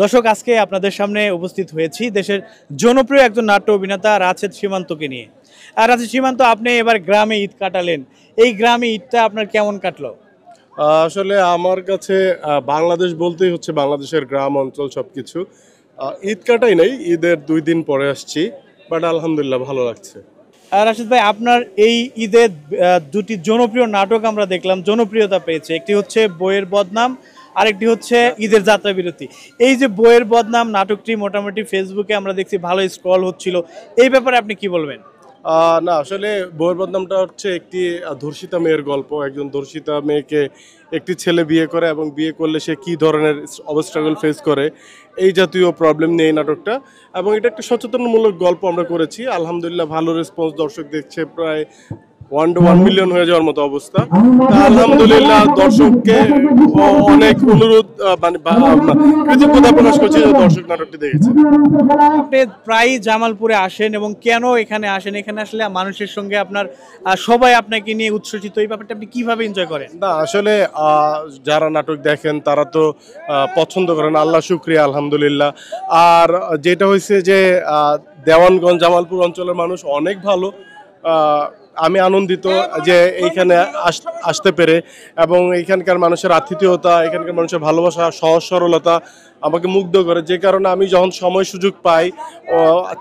দর্শক, আজকে আপনাদের সামনে উপস্থিত হয়েছি দেশের জনপ্রিয় একজন নাট্য অভিনেতা রাশেদ সীমান্তকে নিয়ে। আর রাশেদ সীমান্ত, আপনি এবার গ্রামে ঈদ কাটালেন, এই গ্রামে ঈদটা আপনার কেমন কাটলো? আসলে আমার কাছে বাংলাদেশ বলতেই হচ্ছে বাংলাদেশের গ্রাম অঞ্চল সবকিছু। ঈদ কাটাই নাই, ঈদের 2 দিন পরে আসছি, বাট আলহামদুলিল্লাহ ভালো লাগছে। রাশেদ ভাই, আপনার এই ঈদে দুটি জনপ্রিয় নাটক আমরা দেখলাম, জনপ্রিয়তা পেয়েছে। একটি হচ্ছে বইয়ের বদনাম, আরেকটি হচ্ছে ঈদের যাত্রা বিরতি। এই যে বইয়ের বদনাম নাটকটি মোটামুটি ফেসবুকে আমরা দেখছি ভালো স্ক্রল হচ্ছিল, এই ব্যাপারে আপনি কি বলবেন? না, আসলে বইয়ের বদনামটা হচ্ছে একটি ধর্ষিতা মেয়ের গল্প। একজন ধর্ষিতা মেয়েকে একটি ছেলে বিয়ে করে এবং বিয়ে করলে সে কী ধরনের অবস্ট্রাগল ফেস করে, এই জাতীয় প্রবলেম নিয়ে এই নাটকটা। এবং এটা একটা সচেতনমূলক গল্প আমরা করেছি। আলহামদুলিল্লাহ ভালো রেসপন্স, দর্শক দেখছে, প্রায় 1 মিলিয়ন হয়ে যাওয়ার মতো অবস্থা। আলহামদুলিল্লাহ দর্শককে অনেক অনুরোধ, কৃতজ্ঞতা প্রকাশ করছি যে দর্শক নাটকটি দেখেছে। আপনি প্রায় জামালপুরে আসেন এবং কেন এখানে আসেন? এখানে আসলে মানুষের সঙ্গে আপনার সবাই আপনাকে নিয়ে উচ্ছ্বসিত, এই ব্যাপারটা আপনি কিভাবে এনজয় করেন? না, আসলে যারা নাটক দেখেন তারা তো পছন্দ করেন, আল্লাহ শুকরিয়া, আলহামদুলিল্লাহ। আর যেটা হয়েছে যে দেওয়ানগঞ্জ জামালপুর অঞ্চলের মানুষ অনেক ভালো। আমি আনন্দিত যে এইখানে আসতে পেরে, এবং এইখানকার মানুষের আতিথেয়তা, এখানকার মানুষের ভালোবাসা, সহজ সরলতা আমাকে মুগ্ধ করে। যে কারণে আমি যখন সময় সুযোগ পাই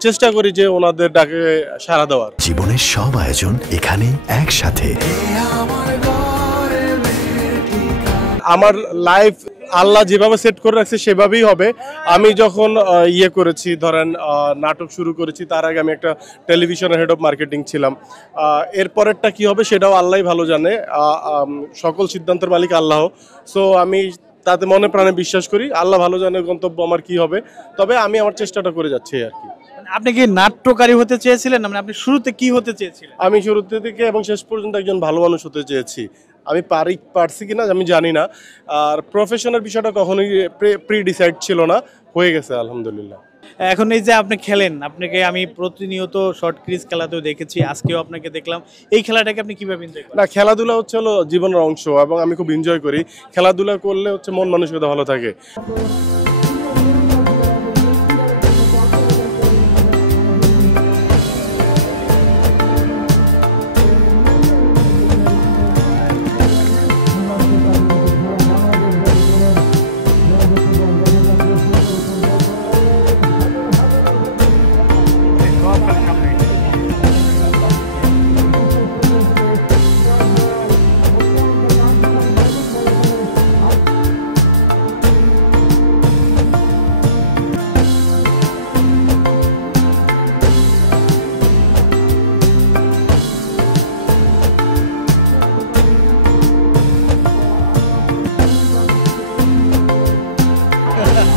চেষ্টা করি যে ওনাদের ডাকে সাড়া দেওয়ার। জীবনের সব আয়োজন এখানে একসাথে। আমার লাইফ আল্লাহ যেভাবে সেট করে রাখছে সেভাবেই হবে। আমি যখন করেছি, ধরেন নাটক শুরু করেছি, তার আগে আমি একটা টেলিভিশনের হেড অফ মার্কেটিং ছিলাম। এরপরেরটা কি হবে সেটাও আল্লাহই ভালো জানে। সকল সিদ্ধান্তের মালিক আল্লাহ। সো আমি তাতে মনে প্রাণে বিশ্বাস করি, আল্লাহ ভালো জানে গন্তব্য আমার কি হবে। তবে আমি আমার চেষ্টাটা করে যাচ্ছি আর কি। আপনি কি নাট্যকারী হতে চেয়েছিলেন? মানে আপনি শুরুতে কি হতে চেয়েছিলেন? আমি শুরুতে থেকে এবং শেষ পর্যন্ত একজন ভালো মানুষ হতে চেয়েছি। আমি পারছি কিনা আমি জানি না। আর প্রফেশনের বিষয়টা কখনোই প্রি ডিসাইড ছিল না, হয়ে গেছে আলহামদুলিল্লাহ। এখন এই যে আপনি খেলেন, আপনাকে আমি প্রতিনিয়ত শর্ট ক্রিজ খেলাতেও দেখেছি, আজকেও আপনাকে দেখলাম, এই খেলাটাকে আপনি কিভাবে এনজয় করেন? না, খেলাধুলা হলো জীবনের অংশ এবং আমি খুব এনজয় করি। খেলাধুলা করলে মন মানসিকতা ভালো থাকে।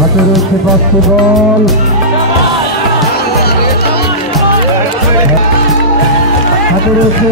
হাতে রয়েছে 5টি বল, হাতে রয়েছে